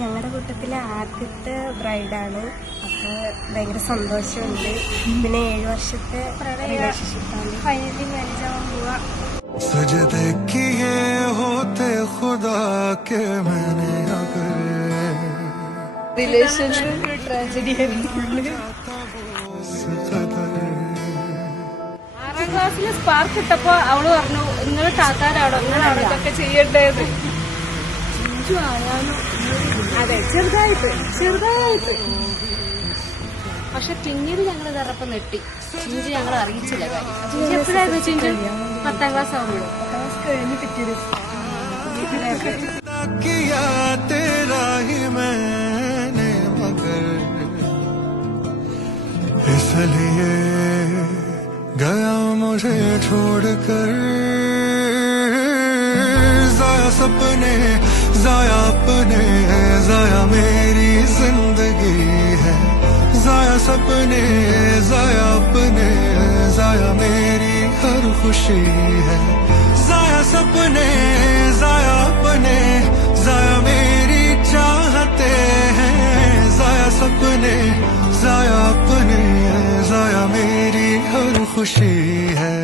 ഞങ്ങളുടെ കൂട്ടത്തിലെ ആദ്യത്തെ ബ്രൈഡാണ്. അപ്പോൾ ഭയങ്കര സന്തോഷമുണ്ട്. പിന്നെ 7 വർഷത്തെ റിലേഷൻഷിപ്പാണ്. ഫൈനലി മാരേജ് ആവാൻ പോവാ. सजदे किए होते खुदा के मैंने अगर റിലേഷൻഷിപ്പ് ട്രാജഡി ആയിരുന്നു. 6ാം ക്ലാസ്സിൽ സ്പാർക്ക് ഇട്ടപ്പോ അവള് പറഞ്ഞു നിങ്ങൾ താത്താരാണോ നിങ്ങളാണോ ഇതൊക്കെ ചെയ്യേണ്ടത്. അതെ ചെറുതായിട്ട് പക്ഷെ പിന്നീട് ഞങ്ങൾ ഇതറപ്പം നെട്ടി. ചിഞ്ചു ഞങ്ങൾ അറിയിച്ചില്ല കാര്യം. ചിഞ്ചു എപ്പോഴായിരുന്നു? ചിഞ്ചു 10ാം ക്ലാസ് ആവുമ്പോഴും. കഴിഞ്ഞ് പിറ്റേ किया तेरा ही मैंने मगर इसलिए गया मुझे छोड़कर. जाया सपने जाया अपने जाया मेरी जिंदगी है. जाया सपने जाया अपने जाया मेरी हर खुशी है. जाया सपने जाया अपने जाया मेरी चाहते हैं. जाया सपने जाया अपने जाया मेरी हर खुशी है.